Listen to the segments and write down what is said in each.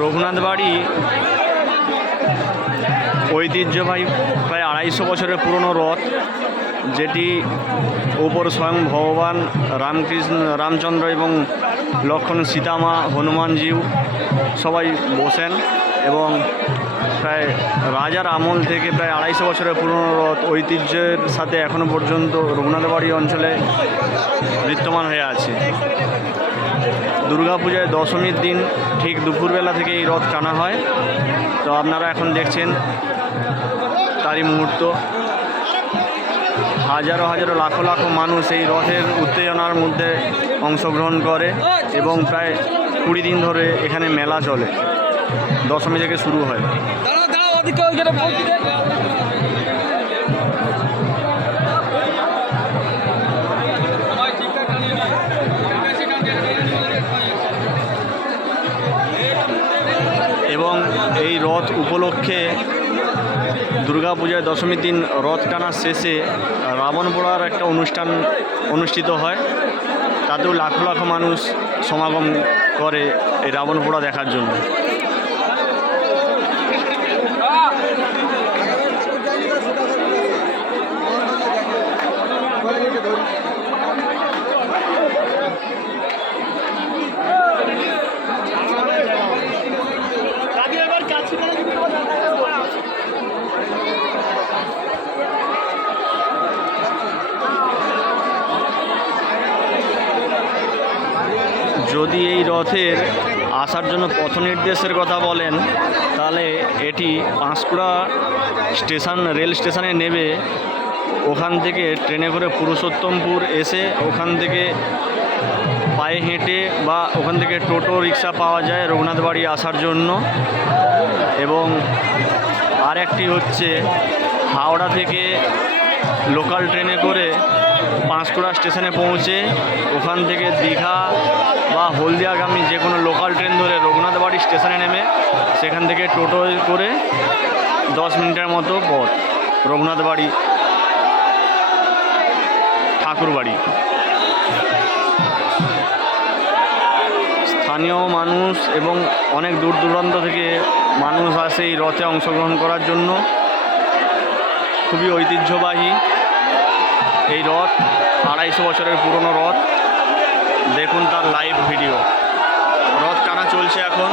রঘুনাথ বাড়ি ঐতিহ্যবাহী প্রায় আড়াইশো বছরের পুরনো রথ, যেটি ওপর স্বয়ং ভগবান রামকৃষ্ণ, রামচন্দ্র এবং লক্ষণ সীতামা হনুমানজিউ সবাই বসেন এবং প্রায় রাজার আমল থেকে প্রায় আড়াইশো বছরের পুরনো রথ ঐতিহ্যের সাথে এখনও পর্যন্ত রঘুনাথবাড়ি অঞ্চলে বিদ্যমান হয়ে আছে। দুর্গাপূজায় দশমীর দিন ঠিক দুপুরবেলা থেকে এই রথ টানা হয়। তো আপনারা এখন দেখছেন তারই মুহূর্ত। হাজারো হাজারো লাখো লাখো মানুষ এই রথের উত্তেজনার মধ্যে অংশগ্রহণ করে এবং প্রায় কুড়ি দিন ধরে এখানে মেলা চলে। দশমী থেকে শুরু হয়। দুর্গাপূজায় দশমীর দিন রথ টানার শেষে রাবণ পোড়ার একটা অনুষ্ঠান অনুষ্ঠিত হয়। তাতেও লাখো লাখো মানুষ সমাগম করে এই রাবণ পোড়া দেখার জন্য। যদি এই রথের আসার জন্য পথ নির্দেশের কথা বলেন, তাহলে এটি পাঁশকুড়া স্টেশন, রেল স্টেশনে নেবে। ওখান থেকে ট্রেনে করে পুরুষোত্তমপুর এসে ওখান থেকে পায়ে হেঁটে বা ওখান থেকে টোটো রিক্সা পাওয়া যায় রঘুনাথ বাড়ি আসার জন্য। এবং আর একটি হচ্ছে হাওড়া থেকে লোকাল ট্রেনে করে পাঁশকুড়া স্টেশনে পৌঁছে ওখান থেকে দীঘা বা হলদিয়াগামী যে কোনো লোকাল ট্রেন ধরে রঘুনাথবাড়ি স্টেশনে নেমে সেখান থেকে টোটো করে দশ মিনিটের মতো পথ, রঘুনাথবাড়ি, ঠাকুরবাড়ি। স্থানীয় মানুষ এবং অনেক দূর দূরান্ত থেকে মানুষ আসে এই রথে অংশগ্রহণ করার জন্য। খুবই ঐতিহ্যবাহী। এই রথ আড়াইশো বছরের পুরনো রথ। দেখুন তার লাইভ ভিডিও রথ টানা চলছে এখন।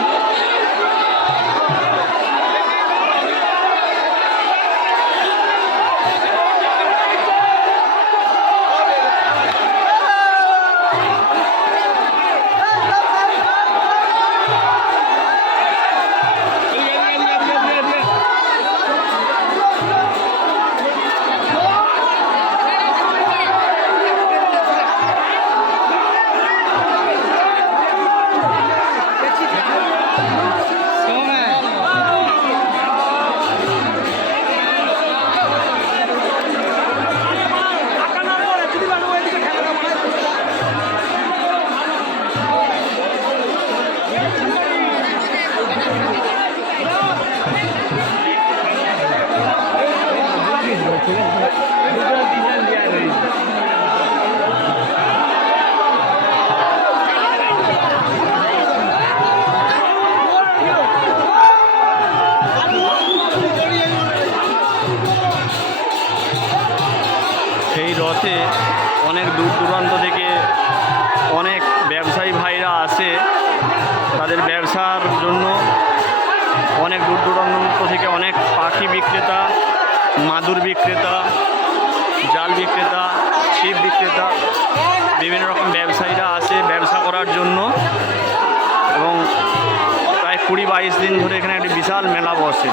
দূর দূরান্ত থেকে অনেক ব্যবসায়ী ভাইরা আসে। তাদের ব্যবসার জন্য অনেক দূর দূরান্ত থেকে অনেক পাখি বিক্রেতা, মাদুর বিক্রেতা, জাল বিক্রেতা, ছিপ বিক্রেতা, বিভিন্ন রকম ব্যবসায়ীরা আসে ব্যবসা করার জন্য। এবং প্রায় কুড়ি বাইশ দিন ধরে এখানে একটি বিশাল মেলা বসে।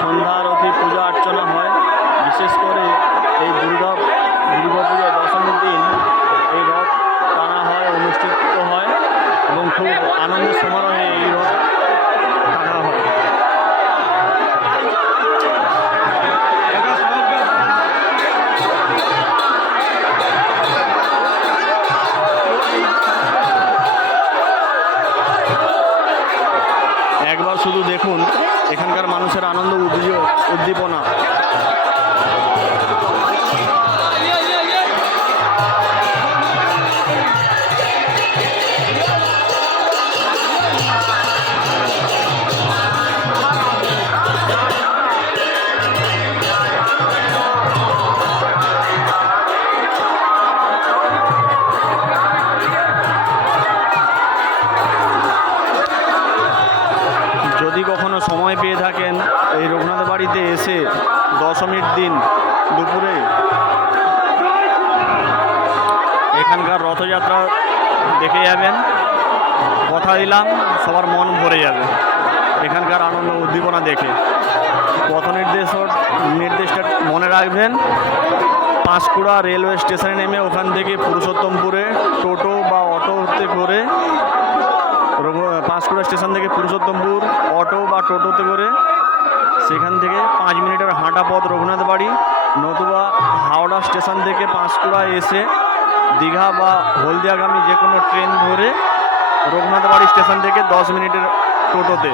সন্ধ্যা আরতি পূজা অর্চনা হয়। বিশেষ করে এই দুর্গা দুর্গা পুজো দশমীর দিন এই রথ টানা হয়, অনুষ্ঠিত হয় এবং খুব আনন্দ সমারোহে এই রথ টানা হয়। একবার শুধু দেখুন, এখানকার মানুষের আনন্দ উদ্দীপ- উদ্দীপনা দেখে যাবেন। কথা দিলাম, সবার মন ভরে যাবে। এখানকার আনন্দ উদ্দীপনা দেখে। পথ নির্দেশ নির্দেশটা মনে রাখবেন, পাঁশকুড়া রেলওয়ে স্টেশনে নেমে ওখান থেকে পুরুষোত্তমপুরে টোটো বা অটোতে করে পাঁশকুড়া স্টেশন থেকে পুরুষোত্তমপুর অটো বা টোটোতে করে, সেখান থেকে পাঁচ মিনিটের হাঁটা পথ রঘুনাথ বাড়ি নতুবা হাওড়া স্টেশন থেকে পাঁশকুড়া এসে দীঘা বা হলদিয়াগামী যে কোনো ট্রেন ধরে রঘুনাথবাড়ি স্টেশন থেকে দশ মিনিটের টোটোতে।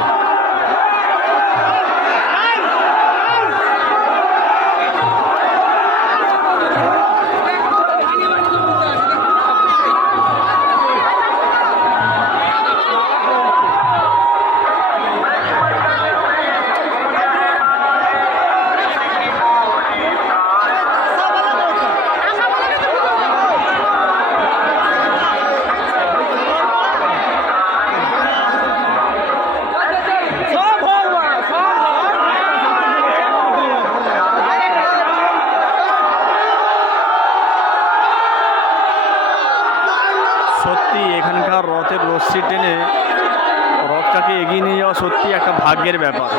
রথের রশ্মি টেনে রথটাকে এগিয়ে নিয়ে যাওয়া সত্যি একটা ভাগ্যের ব্যাপার।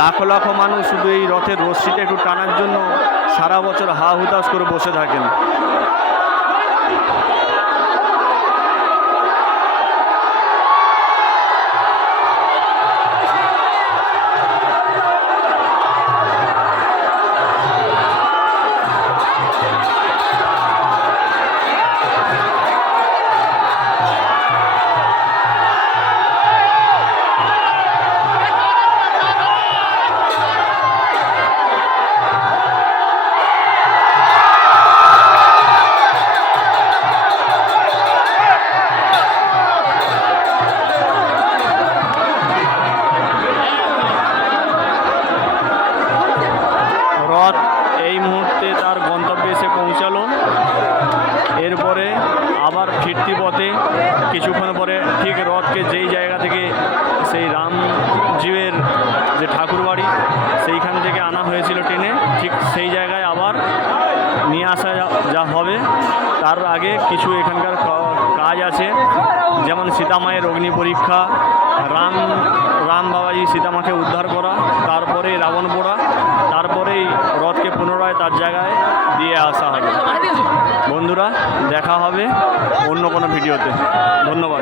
লাখো লাখো মানুষ শুধু এই রথের রশ্মিটা একটু টানার জন্য সারা বছর হা হুতাশ করে বসে থাকেন। এই মুহূর্তে তার গন্তব্যে এসে পৌঁছালো। এরপরে আবার ফিরতি পথে কিছুক্ষণ পরে ঠিক রথকে যেই জায়গা থেকে সেই রামজীবের যে ঠাকুর বাড়ি সেইখান থেকে আনা হয়েছিল ট্রেনে, ঠিক সেই জায়গায় আবার নিয়ে আসা যা হবে। তার আগে কিছু এখানকার কাজ আছে, যেমন সীতামায়ের অগ্নি পরীক্ষা রাম রাম বাবাজি সীতামাকে উদ্ধার করা, তারপরে রাবণ পোড়া তারপরেই রথকে পুনরায় তার জায়গায় দিয়ে আসা হবে। বন্ধুরা, দেখা হবে অন্য কোনো ভিডিওতে। ধন্যবাদ।